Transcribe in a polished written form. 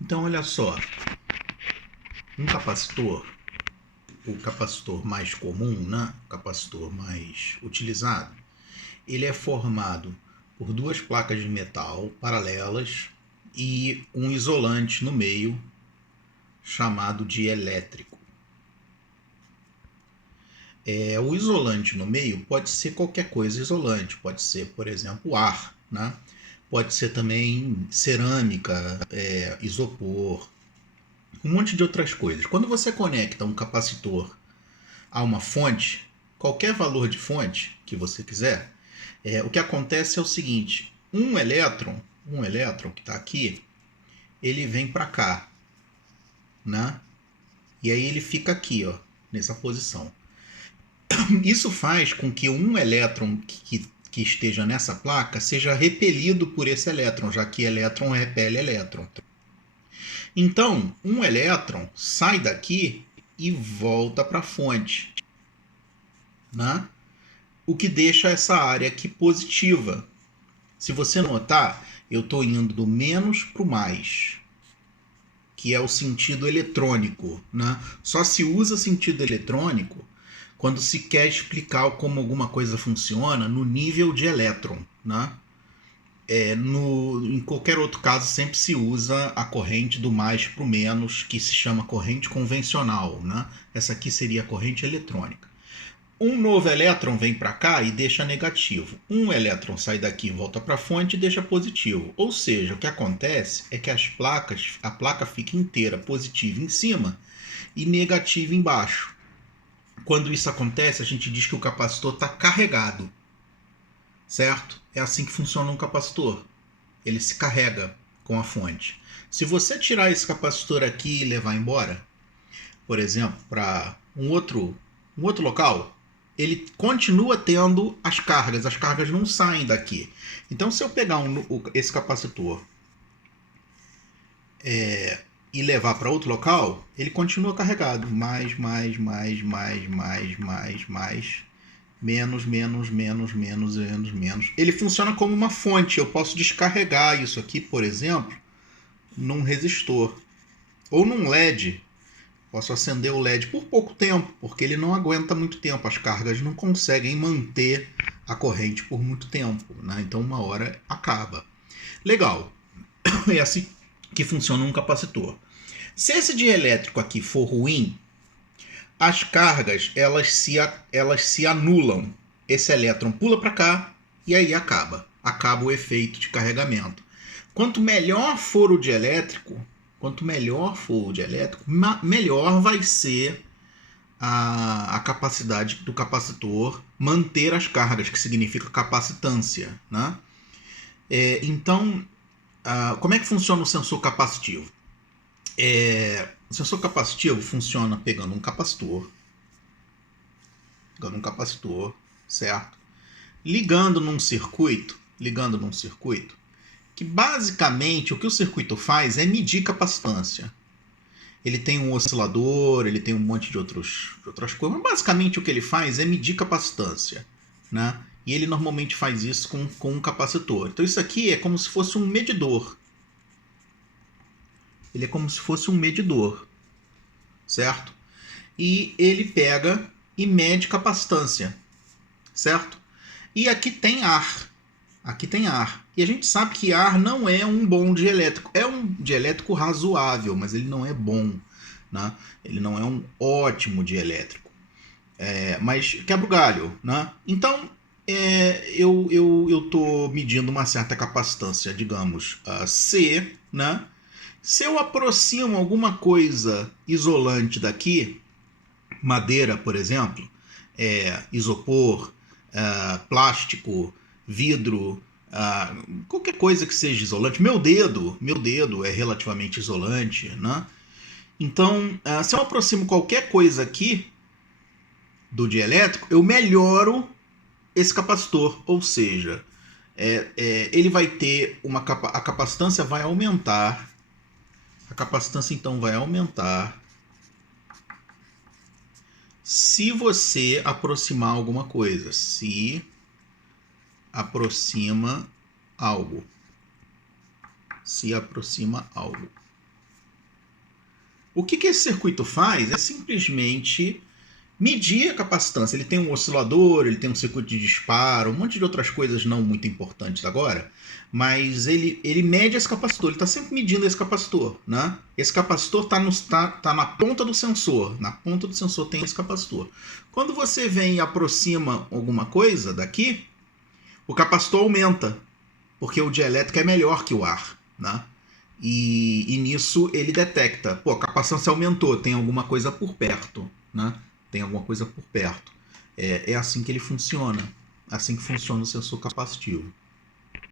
Então, olha só, um capacitor, o capacitor mais comum, né? O capacitor mais utilizado, ele é formado por duas placas de metal paralelas e um isolante no meio, chamado de elétrico. O isolante no meio pode ser qualquer coisa isolante, pode ser, por exemplo, ar, né? Pode ser também cerâmica, isopor, um monte de outras coisas. Quando você conecta um capacitor a uma fonte, qualquer valor de fonte que você quiser, o que acontece é o seguinte: um elétron que está aqui, ele vem para cá, né? E aí ele fica aqui, ó, nessa posição. Isso faz com que um elétron que esteja nessa placa seja repelido por esse elétron, já que elétron repele elétron. Então, um elétron sai daqui e volta para a fonte, né? O que deixa essa área aqui positiva. Se você notar, eu estou indo do menos para o mais, que é o sentido eletrônico, né? Só se usa sentido eletrônico quando se quer explicar como alguma coisa funciona no nível de elétron, né? Em qualquer outro caso, sempre se usa a corrente do mais para o menos, que se chama corrente convencional, né? Essa aqui seria a corrente eletrônica. Um novo elétron vem para cá e deixa negativo. Um elétron sai daqui e volta para a fonte e deixa positivo. Ou seja, o que acontece é que a placa fica inteira positiva em cima e negativa embaixo. Quando isso acontece, a gente diz que o capacitor está carregado, certo? É assim que funciona um capacitor. Ele se carrega com a fonte. Se você tirar esse capacitor aqui e levar embora, por exemplo, para um outro local, ele continua tendo as cargas não saem daqui. Então, se eu pegar esse capacitor e levar para outro local, ele continua carregado. Mais, menos, menos, menos, menos, menos, menos. Ele funciona como uma fonte. Eu posso descarregar isso aqui, por exemplo, num resistor ou num LED. Posso acender o LED por pouco tempo, porque ele não aguenta muito tempo. As cargas não conseguem manter a corrente por muito tempo, né? Então uma hora acaba. Legal. É assim que funciona um capacitor. Se esse dielétrico aqui for ruim, as cargas elas se anulam. Esse elétron pula para cá e aí acaba. Acaba o efeito de carregamento. Quanto melhor for o dielétrico, melhor vai ser a capacidade do capacitor manter as cargas, que significa capacitância, né? Então, como é que funciona o sensor capacitivo? O sensor capacitivo funciona pegando um capacitor, certo? Ligando num circuito, que basicamente o que o circuito faz é medir capacitância. Ele tem um oscilador, ele tem um monte de outras coisas, mas basicamente o que ele faz é medir capacitância, né? E ele normalmente faz isso com um capacitor. Então isso aqui é como se fosse um medidor. Ele é como se fosse um medidor, certo? E ele pega e mede capacitância, certo? E aqui tem ar. E a gente sabe que ar não é um bom dielétrico. É um dielétrico razoável, mas ele não é bom, né? Ele não é um ótimo dielétrico. Mas quebra o galho, né? Então, eu estou medindo uma certa capacitância, digamos, C, né? Se eu aproximo alguma coisa isolante daqui, madeira, por exemplo, isopor, plástico, vidro, qualquer coisa que seja isolante. Meu dedo é relativamente isolante, né? Então, se eu aproximo qualquer coisa aqui do dielétrico, eu melhoro esse capacitor, ou seja, ele vai ter a capacitância vai aumentar. A capacitância então vai aumentar se você aproximar alguma coisa. Se aproxima algo. O que esse circuito faz é simplesmente medir a capacitância. Ele tem um oscilador, ele tem um circuito de disparo, um monte de outras coisas não muito importantes agora, mas ele mede esse capacitor, ele está sempre medindo esse capacitor, né? Esse capacitor tá na ponta do sensor, na ponta do sensor tem esse capacitor. Quando você vem e aproxima alguma coisa daqui, o capacitor aumenta, porque o dielétrico é melhor que o ar, né? E nisso ele detecta, pô, a capacitância aumentou, tem alguma coisa por perto, né? Tem alguma coisa por perto. É assim que ele funciona. É assim que funciona o sensor capacitivo.